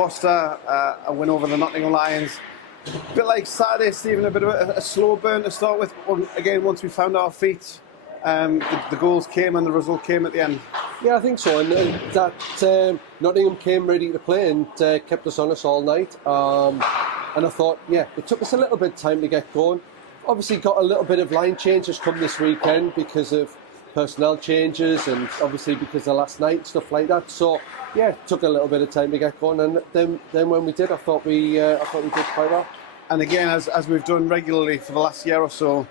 Foster, a win over the Nottingham Lions. A bit like Saturday, Stephen, a bit of a slow burn to start with. Again, once we found our feet, the goals came and the result came at the end. Yeah, I think so. And that Nottingham came ready to play and kept us honest all night. And I thought, yeah, it took us a little bit of time to get going. Obviously got a little bit of line changes come this weekend because of personnel changes and obviously because of last night, stuff like that. So, yeah, it took a little bit of time to get going. And then when we did, I thought we did quite well. And again, as we've done regularly for the last year or so,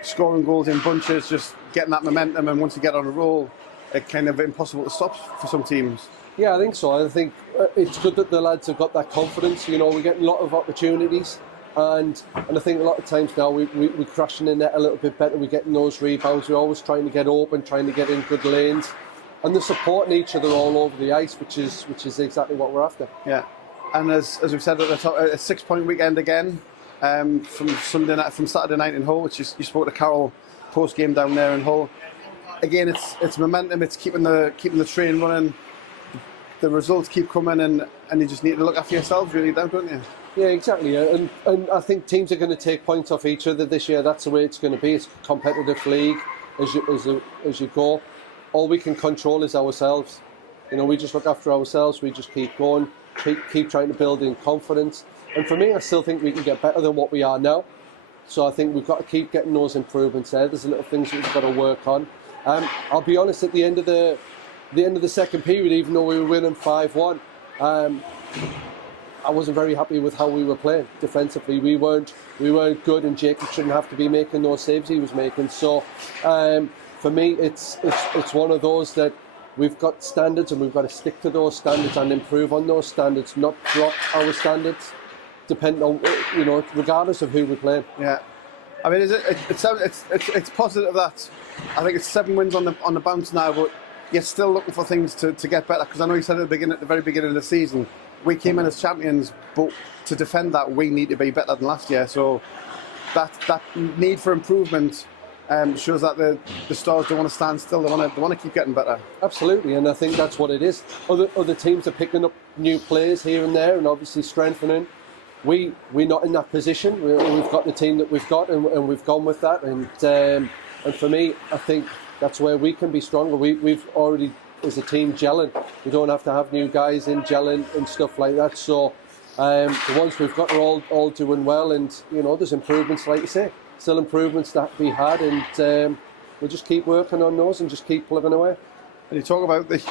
scoring goals in bunches, just getting that momentum, and once you get on a roll, it's kind of impossible to stop for some teams. Yeah, I think so. I think it's good that the lads have got that confidence. You know, we're getting a lot of opportunities, and I think a lot of times now we're crashing the net a little bit better. We're getting those rebounds. We're always trying to get open, trying to get in good lanes, and they're supporting each other all over the ice, which is exactly what we're after. Yeah, and as we've said at the top, a 6-point weekend again from Saturday night in Hull, which you spoke to Carol post game down there in Hull. Again, it's momentum. It's keeping the train running. The results keep coming, and you just need to look after yourselves really, don't you? Yeah, exactly. And I think teams are going to take points off each other this year. That's the way it's going to be. It's a competitive league as you go. All we can control is ourselves. You know, we just look after ourselves. We just keep going, keep trying to build in confidence. And for me, I still think we can get better than what we are now. So I think we've got to keep getting those improvements there. There's little things that we've got to work on. I'll be honest, at the end of the second period, even though we were winning 5-1, I wasn't very happy with how we were playing defensively. We weren't good, and Jacob shouldn't have to be making those saves he was making. So for me, it's one of those that we've got standards, and we've got to stick to those standards and improve on those standards, not drop our standards, depending on, you know, regardless of who we play. Yeah, I mean, it's positive that I think it's 7 wins on the bounce now, but you're still looking for things to get better, because I know you said at the very beginning of the season, we came in as champions, but to defend that, we need to be better than last year. So that need for improvement shows that the Stars don't want to stand still. They want to keep getting better. Absolutely, and I think that's what it is. Other teams are picking up new players here and there, and obviously strengthening. We're not in that position. We've got the team that we've got, and we've gone with that. And for me, I think that's where we can be stronger. We've already, as a team, gelling. We don't have to have new guys in gelling and stuff like that. So the ones we've got are all doing well, and you know, there's improvements, like you say, still improvements that be had, and we'll just keep working on those and just keep plugging away. And you talk about the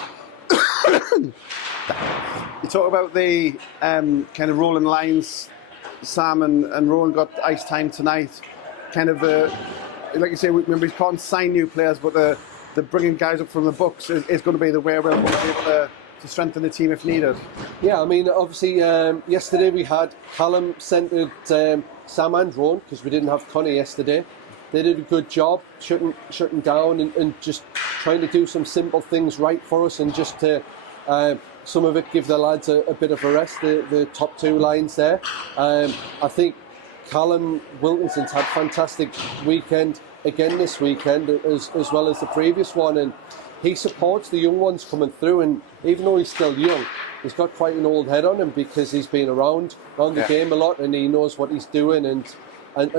kind of rolling lines. Sam and Rowan got ice time tonight. Kind of like you say, we can't sign new players, but the bringing guys up from the books is going to be the way we're going to be able to strengthen the team if needed. Yeah, I mean, obviously, yesterday we had Callum centred Sam and Rowan, because we didn't have Connie yesterday. They did a good job shutting down and just trying to do some simple things right for us, and just to some of it give the lads a bit of a rest, the top 2 lines there. I think Callum Wilkinson's had a fantastic weekend again this weekend, as well as the previous one, and he supports the young ones coming through, and even though he's still young, he's got quite an old head on him, because he's been around the game a lot, and he knows what he's doing, and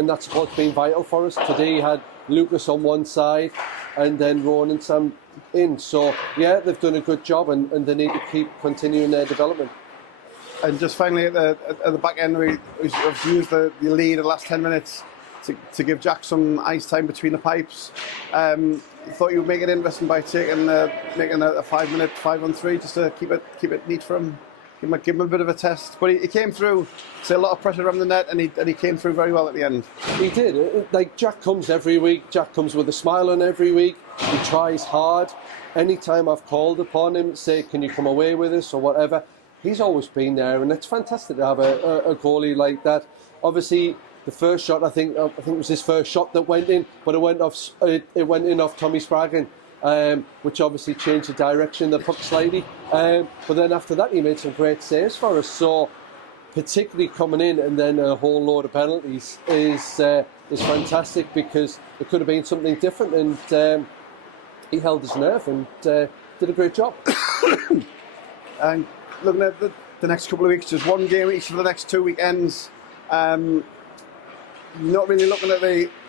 that support's been vital for us. Today he had Lucas on one side and then Rowan and Sam in, so yeah, they've done a good job, and they need to keep continuing their development. And just finally at the back end, we've used the lead in the last 10 minutes to give Jack some ice time between the pipes. Thought you would make it interesting by making a 5-minute 5-on-3 just to keep it neat for him. Give him a bit of a test, but he came through. So a lot of pressure on the net, and he came through very well at the end. He did. Like, Jack comes every week. Jack comes with a smile on every week. He tries hard. Anytime I've called upon him, say, can you come away with us or whatever, he's always been there, and it's fantastic to have a goalie like that. Obviously, the first shot, I think it was his first shot that went in, but it went in off Tommy Spraggin, which obviously changed the direction of the puck slightly. But then after that, he made some great saves for us. So, particularly coming in and then a whole load of penalties is fantastic, because it could have been something different, and he held his nerve and did a great job. And looking at the next couple of weeks. Just one game each for the next 2 weekends. Not really looking at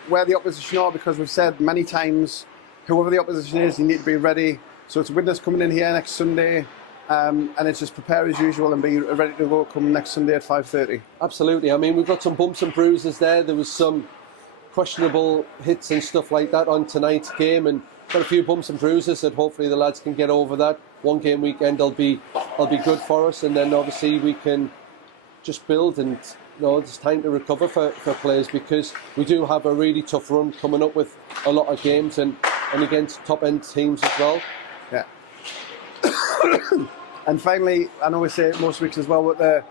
where the opposition are, because we've said many times, whoever the opposition is, you need to be ready. So it's Widnes coming in here next Sunday, and it's just prepare as usual and be ready to go come next Sunday at 5:30. Absolutely. I mean, we've got some bumps and bruises there. There was some questionable hits and stuff like that on tonight's game, and got a few bumps and bruises that hopefully the lads can get over that. One game weekend will be good for us, and then obviously we can just build, and it's time to recover for players, because we do have a really tough run coming up with a lot of games and against top end teams as well. Yeah. And finally, I know we say it most weeks as well, with the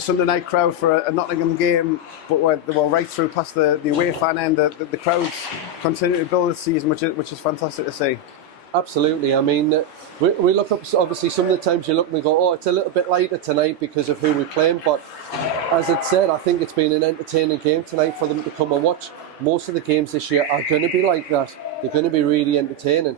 Sunday night crowd for a Nottingham game, but we're right through past the away fan end. The crowds continue to build this season, which is fantastic to see. Absolutely. I mean, we look up, obviously some of the times you look and you go, oh, it's a little bit lighter tonight because of who we're playing, but as it said, I think it's been an entertaining game tonight for them to come and watch. Most of the games this year are going to be like that. They're going to be really entertaining.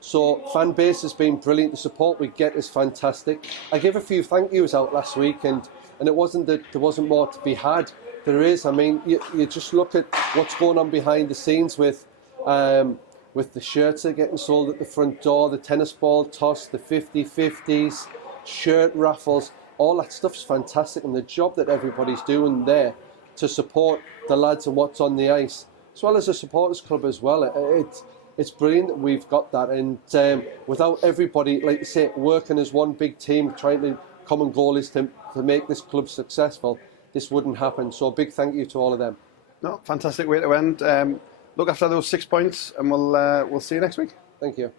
So fan base has been brilliant. The support we get is fantastic. I gave a few thank yous out last week, and it wasn't that there wasn't more to be had. There is. I mean, you just look at what's going on behind the scenes with the shirts that are getting sold at the front door, the tennis ball toss, the 50-50s, shirt raffles. All that stuff's fantastic, and the job that everybody's doing there to support the lads and what's on the ice, as well as the supporters club as well. It's brilliant that we've got that, and without everybody, like you say, working as one big team, trying to common goal is to make this club successful, this wouldn't happen. So a big thank you to all of them. No, fantastic way to end. Look after those 6 points, and we'll see you next week. Thank you.